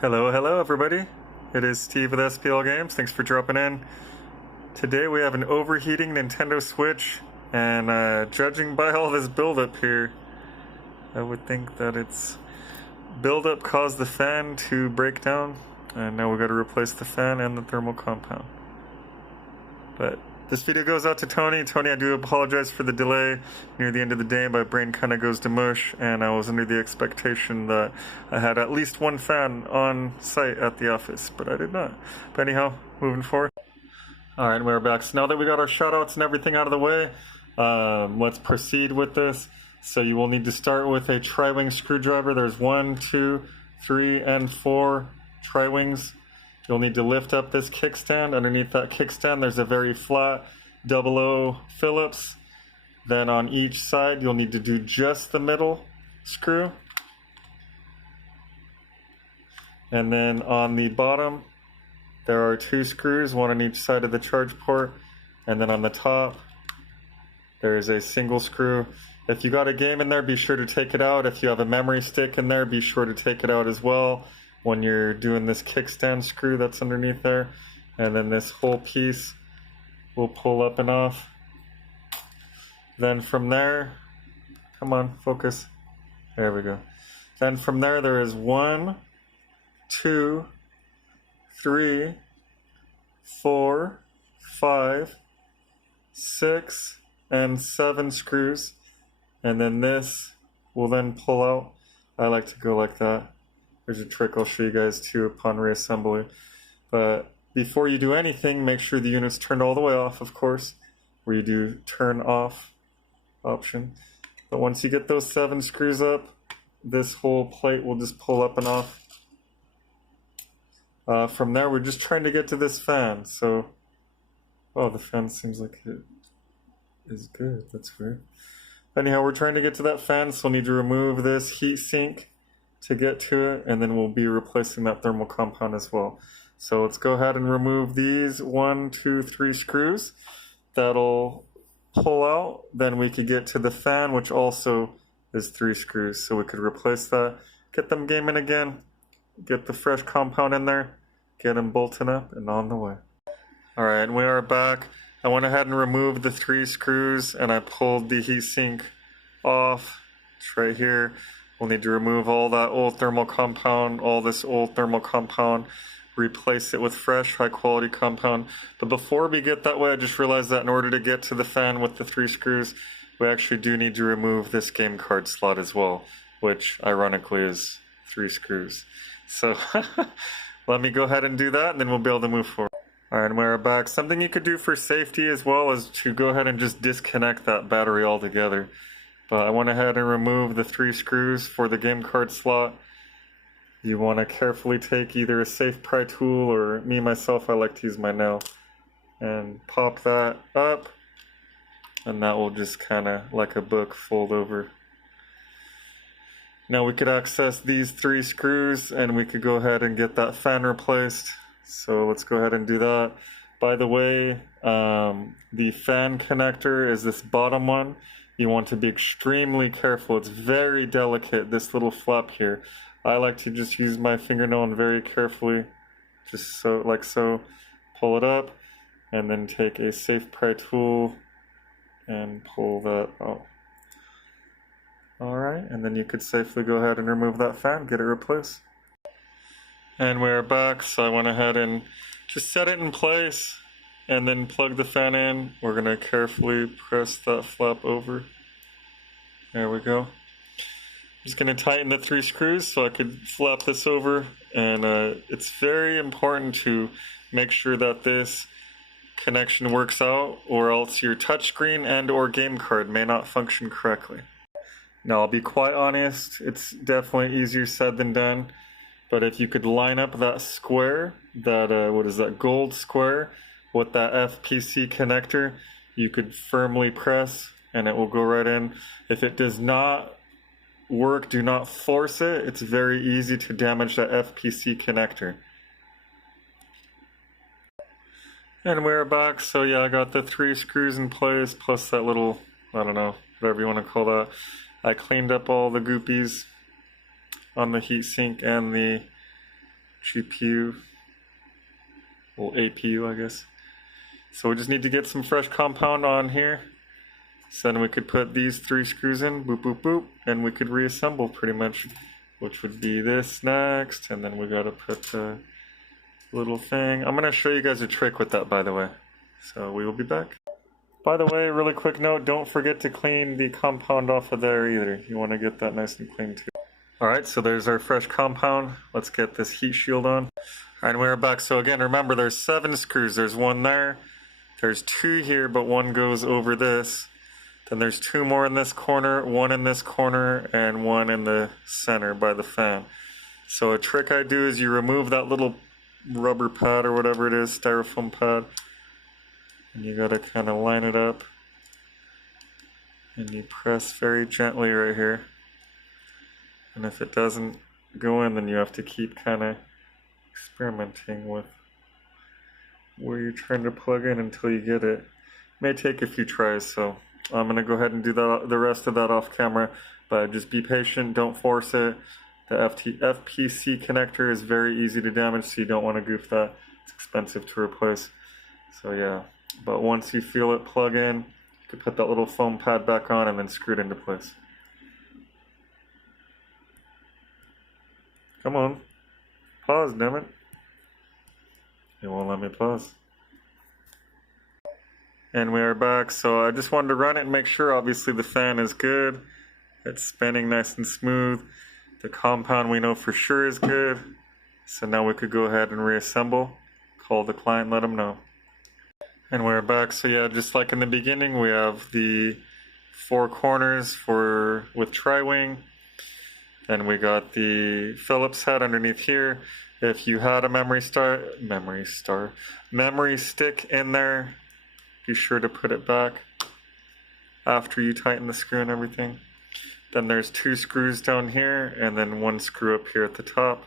Hello everybody. It is Steve with SPL Games. Thanks for dropping in. Today we have an overheating Nintendo Switch, and judging by all this buildup here, I would think that its buildup caused the fan to break down, and now we got to replace the fan and the thermal compound. But this video goes out to Tony. Tony, I do apologize for the delay. Near the end of the day, my brain kind of goes to mush, and I was under the expectation that I had at least one fan on site at the office, but I did not. But anyhow, moving forward. Alright, we're back. So now that we got our shoutouts and everything out of the way, let's proceed with this. So you will need to start with a tri-wing screwdriver. There's 1, 2, 3, and 4 tri-wings. You'll need to lift up this kickstand. Underneath that kickstand, there's a very flat 00 Phillips. Then on each side, you'll need to do just the middle screw. And then on the bottom, there are 2 screws, one on each side of the charge port. And then on the top, there is a single screw. If you got a game in there, be sure to take it out. If you have a memory stick in there, be sure to take it out as well when you're doing this kickstand screw that's underneath there. And then this whole piece will pull up and off. Then from there, come on, focus. There we go. Then from there is 1, 2, 3, 4, 5, 6, and 7 screws. And then this will then pull out. I like to go like that. There's a trick I'll show you guys too upon reassembly. But before you do anything, make sure the unit's turned all the way off, of course, where you do turn off option. But once you get those 7 screws up, this whole plate will just pull up and off. From there, we're just trying to get to this fan. So, oh, the fan seems like it is good. That's weird. Anyhow, we're trying to get to that fan, so we'll need to remove this heat sink to get to it, and then we'll be replacing that thermal compound as well. So let's go ahead and remove these 1, 2, 3 screws. That'll pull out. Then we could get to the fan, which also is 3 screws. So we could replace that, get them gaming again, get the fresh compound in there, get them bolted up, and on the way. Alright, and we are back. I went ahead and removed the 3 screws, and I pulled the heatsink off. It's right here. We'll need to remove all that old thermal compound, all this old thermal compound, replace it with fresh, high-quality compound. But before we get that way, I just realized that in order to get to the fan with the 3 screws, we actually do need to remove this game card slot as well, which ironically is 3 screws. So let me go ahead and do that, and then we'll be able to move forward. Alright, and we're back. Something you could do for safety as well is to go ahead and just disconnect that battery altogether. But I went ahead and removed the 3 screws for the game card slot. You want to carefully take either a safe pry tool, or me myself, I like to use my nail, and pop that up, and that will just kind of like a book fold over. Now we could access these 3 screws, and we could go ahead and get that fan replaced. So let's go ahead and do that. By the way, the fan connector is this bottom one. You want to be extremely careful. It's very delicate, this little flap here. I like to just use my fingernail and very carefully, just so, like so, pull it up, and then take a safe pry tool and pull that out. Alright, and then you could safely go ahead and remove that fan, get it replaced. And we're back, so I went ahead and just set it in place, and then plug the fan in. We're going to carefully press that flap over. There we go. Just going to tighten the 3 screws so I could flap this over. And it's very important to make sure that this connection works out, or else your touchscreen and or game card may not function correctly. Now, I'll be quite honest, it's definitely easier said than done. But if you could line up that square, that what is that, gold square, with that FPC connector, you could firmly press and it will go right in. If it does not work, do not force it. It's very easy to damage that FPC connector. And we're back. So yeah, I got the 3 screws in place, plus that little, I don't know, whatever you want to call that. I cleaned up all the goopies on the heatsink and the GPU, well, APU, I guess. So we just need to get some fresh compound on here. So then we could put these 3 screws in, boop, boop, boop, and we could reassemble pretty much, which would be this next, and then we gotta put a little thing. I'm gonna show you guys a trick with that, by the way. So we will be back. By the way, really quick note, don't forget to clean the compound off of there either. You wanna get that nice and clean too. Alright, so there's our fresh compound. Let's get this heat shield on. Alright, we're back. So again, remember there's 7 screws. There's 1 there, there's 2 here, but 1 goes over this. Then there's 2 more in this corner, 1 in this corner, and 1 in the center by the fan. So a trick I do is you remove that little rubber pad or whatever it is, styrofoam pad, and you gotta kind of line it up, and you press very gently right here. And if it doesn't go in, then you have to keep kind of experimenting with where you're trying to plug in until you get it. May take a few tries, so I'm going to go ahead and do the rest of that off camera, but just be patient, don't force it. The FPC connector is very easy to damage, so you don't want to goof that. It's expensive to replace. So yeah, but once you feel it plug in, you can put that little foam pad back on and then screw it into place. Come on, pause, damn it. It won't let me pause. And we are back, so I just wanted to run it and make sure obviously the fan is good. It's spinning nice and smooth. The compound we know for sure is good. So now we could go ahead and reassemble. Call the client, let them know. And we're back, so yeah, just like in the beginning, we have the 4 corners with tri-wing. Then we got the Phillips head underneath here. If you had a memory stick in there, be sure to put it back after you tighten the screw and everything. Then there's 2 screws down here and then 1 screw up here at the top.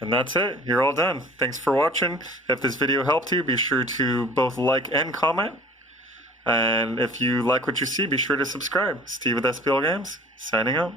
And that's it. You're all done. Thanks for watching. If this video helped you, be sure to both like and comment. And if you like what you see, be sure to subscribe. Steve with SPL Games, signing out.